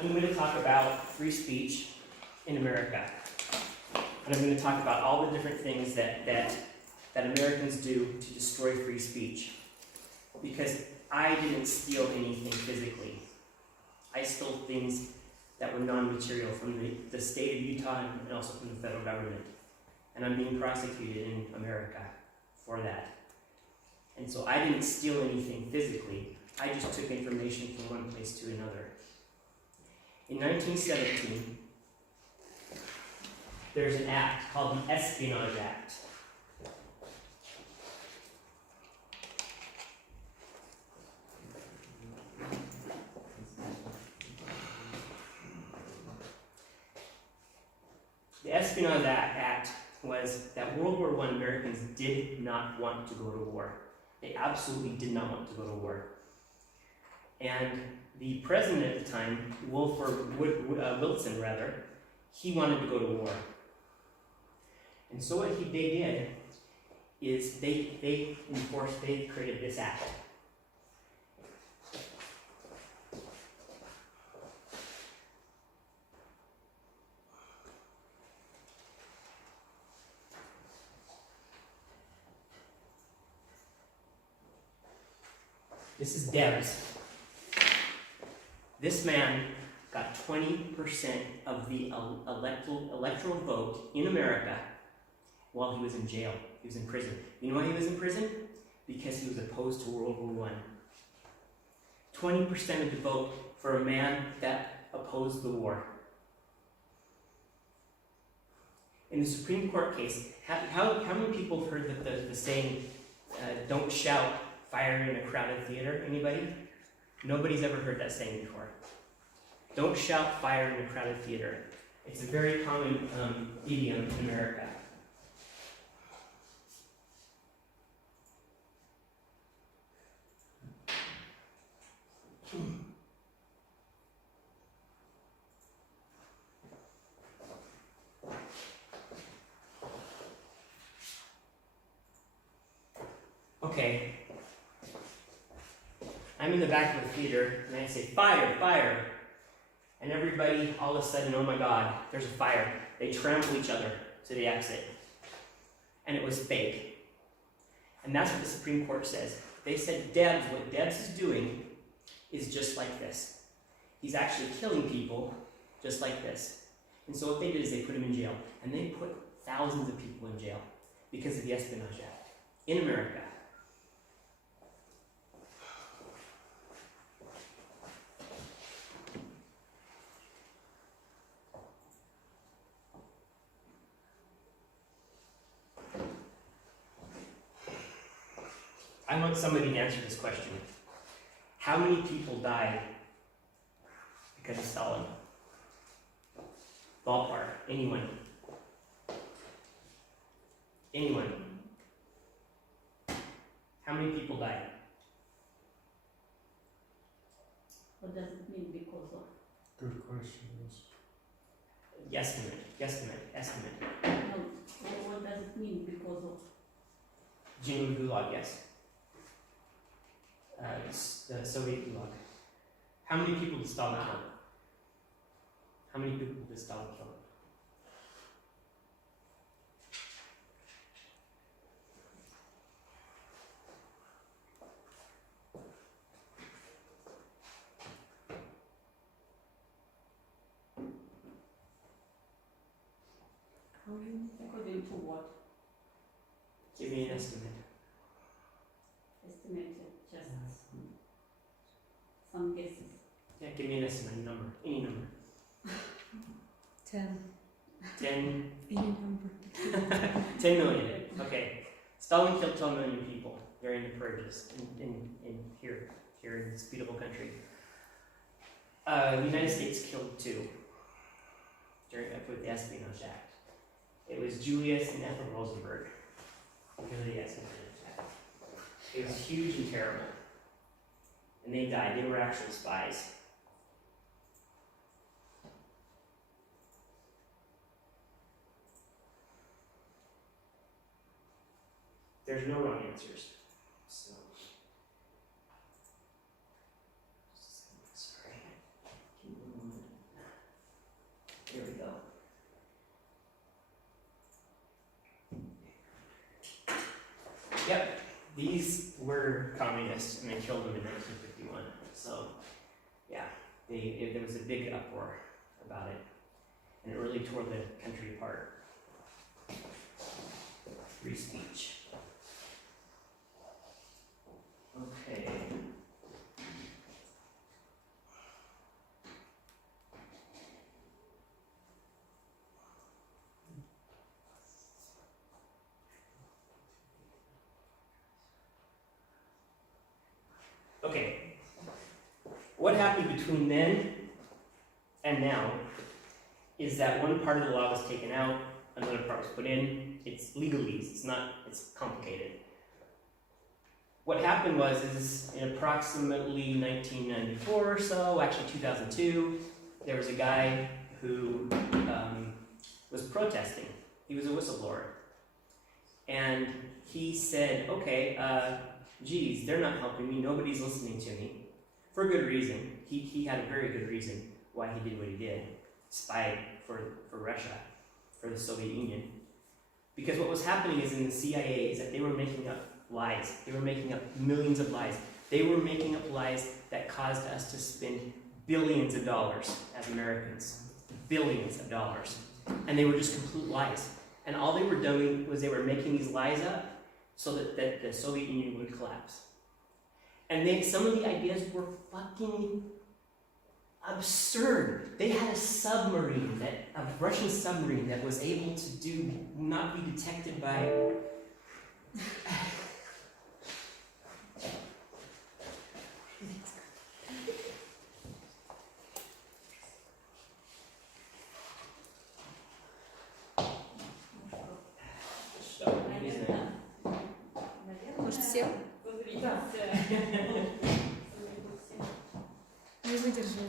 I'm going to talk about free speech in America. And I'm going to talk about all the different things that Americans do to destroy free speech. Because I didn't steal anything physically. I stole things that were non-material from the state of Utah and also from the federal government. And I'm being prosecuted in America for that. And so I didn't steal anything physically. I just took information from one place to another. In 1917, there's an act called the Espionage Act. The Espionage Act was that World War I Americans did not want to go to war. They absolutely did not want to go to war. And the president at the time, Wilson, he wanted to go to war. And so what they did is they created this act. This is Debs. This man got 20% of the electoral vote in America while he was in jail. He was in prison. You know why he was in prison? Because he was opposed to World War I. 20% of the vote for a man that opposed the war. In the Supreme Court case, how many people have heard the saying, don't shout, fire in a crowded theater? Anybody? Nobody's ever heard that saying before. Don't shout fire in a crowded theater. It's a very common idiom in America. Okay. I'm in the back of the theater, and I say, fire, fire. And everybody, all of a sudden, oh my God, there's a fire. They trample each other to the exit. And it was fake. And that's what the Supreme Court says. They said, what Debs is doing is just like this. He's actually killing people just like this. And so what they did is they put him in jail. And they put thousands of people in jail because of the Espionage Act in America. I want somebody to answer this question. How many people died because of Stalin? Ballpark. Anyone? Anyone? How many people died? What does it mean because of? Good question. Estimate. No, what does it mean because of? Genuine Gulag, yes. The Soviet Gulag. How many people did Stalin kill? How many people did Stalin kill? According to what? Give me an estimate. Estimated, just some guesses. Yeah, give me an estimate, a number, any number. 10. 10, Any number. 10 million. Okay. Stalin killed 12 million people during the purges in here in this beautiful country. The United States killed 2 with the Espionage Act. It was Julius and Ethel Rosenberg because of the Espionage Act. It was huge and terrible. And they died. They were actual spies. There's no wrong answers. So, sorry. Give me 1 moment. Yep, these were communists and they killed them in 1951. So, yeah, there was a big uproar about it, and it really tore the country apart. Free speech. Okay. Okay. What happened between then and now is that one part of the law was taken out, another part was put in. It's legalese, it's complicated. What happened is in approximately 1994 or so, actually 2002, there was a guy who was protesting. He was a whistleblower. And he said, okay, geez, they're not helping me, nobody's listening to me. For a good reason. He had a very good reason why he did what he did. Spied for Russia, for the Soviet Union. Because what was happening is in the CIA is that they were making up lies. They were making up millions of lies. They were making up lies that caused us to spend billions of dollars as Americans. Billions of dollars. And they were just complete lies. And all they were doing was they were making these lies up so that the Soviet Union would collapse. And some of the ideas were fucking absurd. They had a submarine, a Russian submarine that was able to not be detected by. Может, сел? Не выдержал.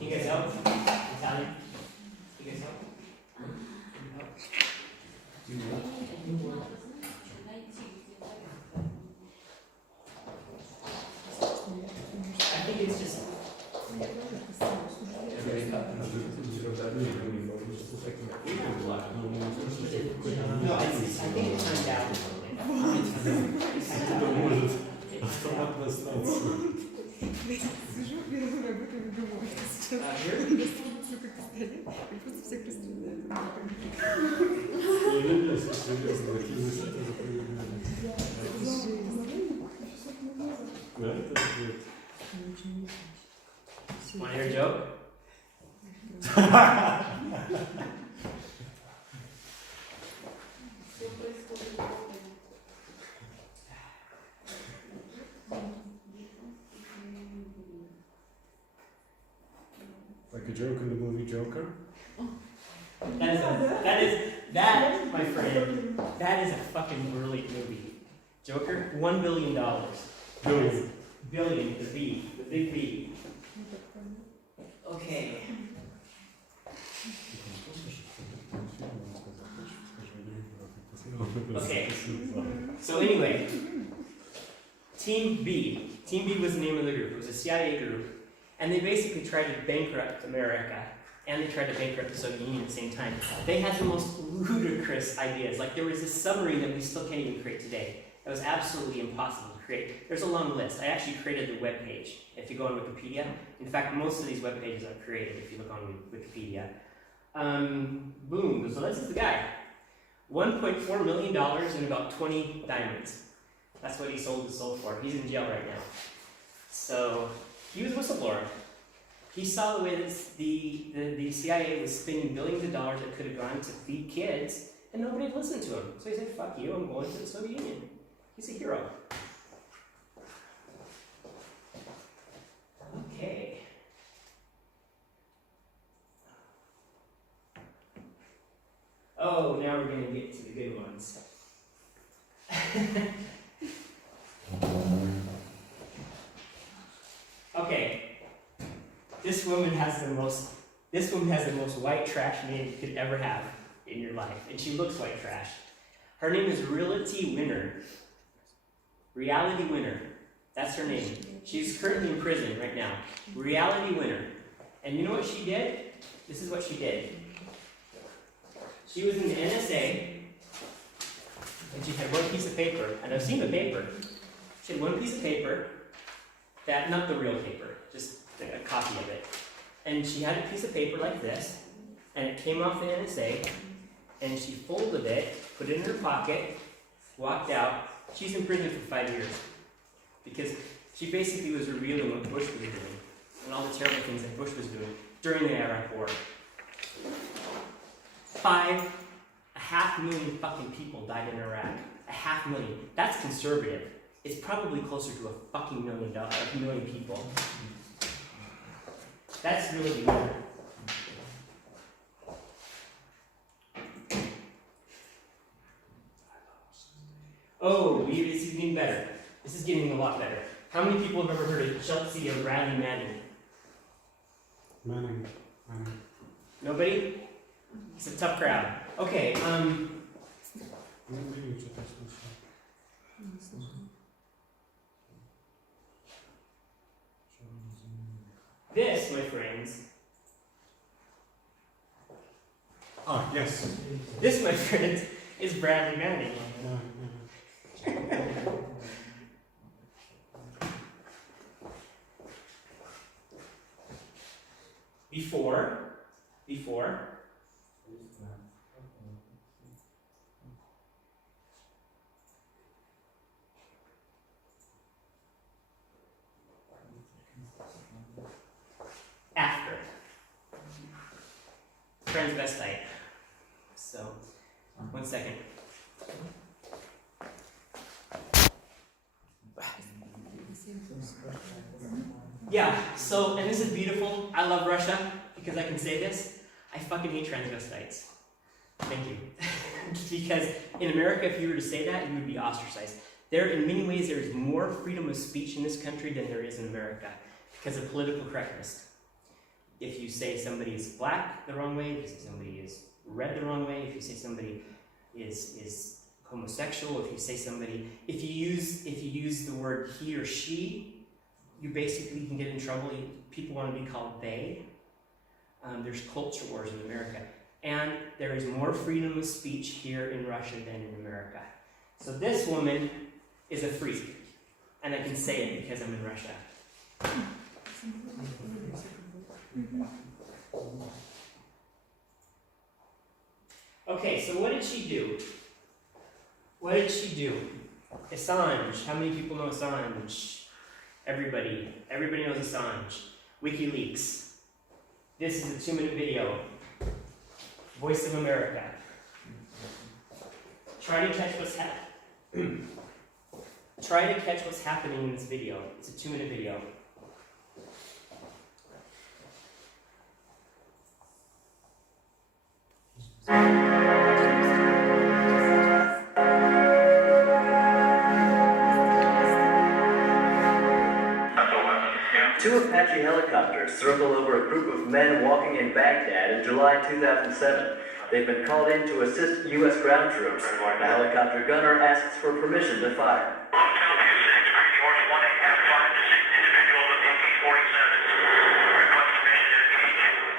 You guys help? Italian? You guys help? I think it's just. No, I think it's timed out. Сижу и работаю в домой сейчас. Here? Все как стоят, и просто всех расстреляют. Want to hear a joke? Like a joke in the movie Joker? That, my friend, that is a fucking brilliant movie. Joker, $1 billion. Billion. Billion, the B, the big B. Okay. Okay. So anyway, Team B. Team B was the name of the group. It was a CIA group. And they basically tried to bankrupt America. And they tried to bankrupt the Soviet Union at the same time. They had the most ludicrous ideas. Like there was this submarine that we still can't even create today. That was absolutely impossible to create. There's a long list. I actually created the web page. If you go on Wikipedia. In fact, most of these web pages are created if you look on Wikipedia. Boom. So this is the guy. $1.4 million and about 20 diamonds. That's what he sold his soul for. He's in jail right now. So he was a whistleblower. He saw the way that the CIA was spending billions of dollars that could have gone to feed kids, and nobody would listen to him. So he said, fuck you, I'm going to the Soviet Union. He's a hero. Okay. Oh, now we're going to get to the good ones. This woman has the most white trash name you could ever have in your life, and she looks white trash. Her name is Reality Winner. Reality Winner. That's her name. She's currently in prison right now. Reality Winner. And you know what she did? This is what she did. She was in the NSA, and she had one piece of paper, and I've seen the paper. She had one piece of paper, that, not the real paper, just a copy of it. And she had a piece of paper like this, and it came off the NSA, and she folded it, put it in her pocket, walked out. She's in prison for 5 years. Because she basically was revealing what Bush was doing, and all the terrible things that Bush was doing during the Iraq War. 500,000 fucking people died in Iraq. 500,000. That's conservative. It's probably closer to a fucking million people. That's really weird. Oh, this is getting better. This is getting a lot better. How many people have ever heard of Chelsea or Bradley Manning? Manning. Nobody? It's a tough crowd. Okay, this, my friends. Ah, yes. This, my friends, is Bradley Manning. Before, after, transvestite. So, one second. Yeah, so, and this is beautiful. I love Russia because I can say this. I fucking hate transvestites. Thank you. Because in America, if you were to say that, you would be ostracized. In many ways, there is more freedom of speech in this country than there is in America because of political correctness. If you say somebody is black the wrong way, if you say somebody is red the wrong way, if you say somebody is homosexual, if you say somebody, if you use the word he or she, you basically can get in trouble. People want to be called they. There's culture wars in America. And there is more freedom of speech here in Russia than in America. So this woman is a freak. And I can say it because I'm in Russia. Okay, so what did she do? What did she do? Assange. How many people know Assange? Everybody. Everybody knows Assange. WikiLeaks. This is a 2-minute video. Voice of America. Try to catch what's happening. Try to catch what's happening in this video. It's a 2-minute video. Two Apache helicopters circle over a group of men walking in Baghdad in July 2007. They've been called in to assist U.S. ground troops. The helicopter gunner asks for permission to fire.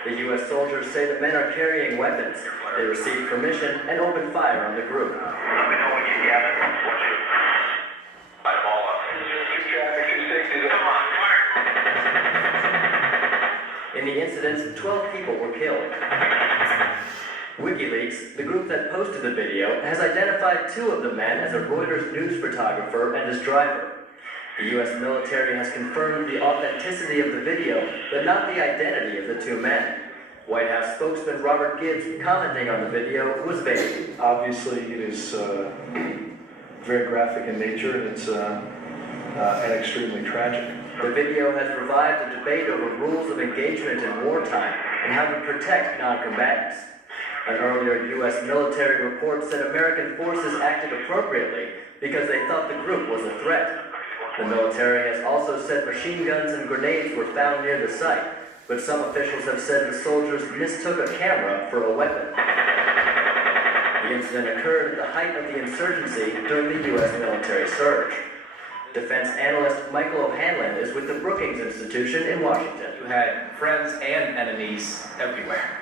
The U.S. soldiers say the men are carrying weapons. They receive permission and open fire on the group. Let me know when you get it. Eyeball up. Come on, fire! In the incidents, 12 people were killed. WikiLeaks, the group that posted the video, has identified 2 of the men as a Reuters news photographer and his driver. The U.S. military has confirmed the authenticity of the video, but not the identity of the 2 men. White House spokesman Robert Gibbs, commenting on the video, was vague. Obviously, it is very graphic in nature, and it's and extremely tragic. The video has revived a debate over rules of engagement in wartime and how to protect non-combatants. An earlier U.S. military report said American forces acted appropriately because they thought the group was a threat. The military has also said machine guns and grenades were found near the site, but some officials have said the soldiers mistook a camera for a weapon. The incident occurred at the height of the insurgency during the U.S. military surge. Defense analyst Michael O'Hanlon is with the Brookings Institution in Washington. You had friends and enemies everywhere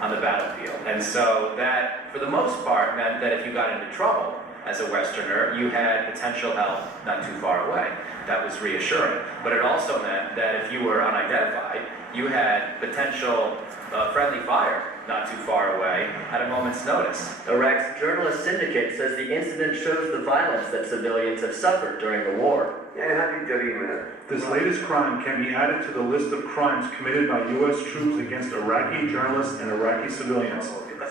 on the battlefield. And so that, for the most part, meant that if you got into trouble as a Westerner, you had potential help not too far away. That was reassuring. But it also meant that if you were unidentified, you had potential friendly fire not too far away at a moment's notice. Iraq's journalist syndicate says the incident shows the violence that civilians have suffered during the war. This latest crime can be added to the list of crimes committed by U.S. troops against Iraqi journalists and Iraqi civilians.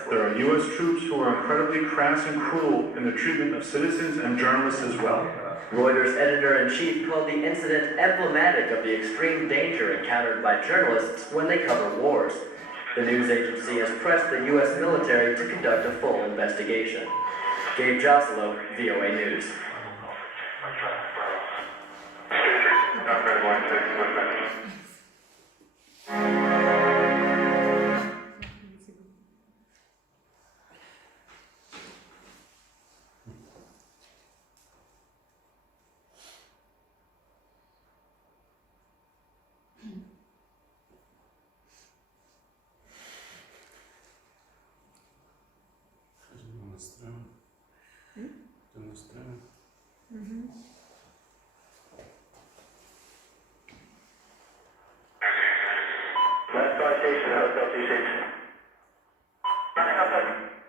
There are U.S. troops who are incredibly crass and cruel in the treatment of citizens and journalists as well. Reuters editor-in-chief called the incident emblematic of the extreme danger encountered by journalists when they cover wars. The news agency has pressed the U.S. military to conduct a full investigation. Gabe Joselo, VOA News. Last flight station, Hotel 26. Running up.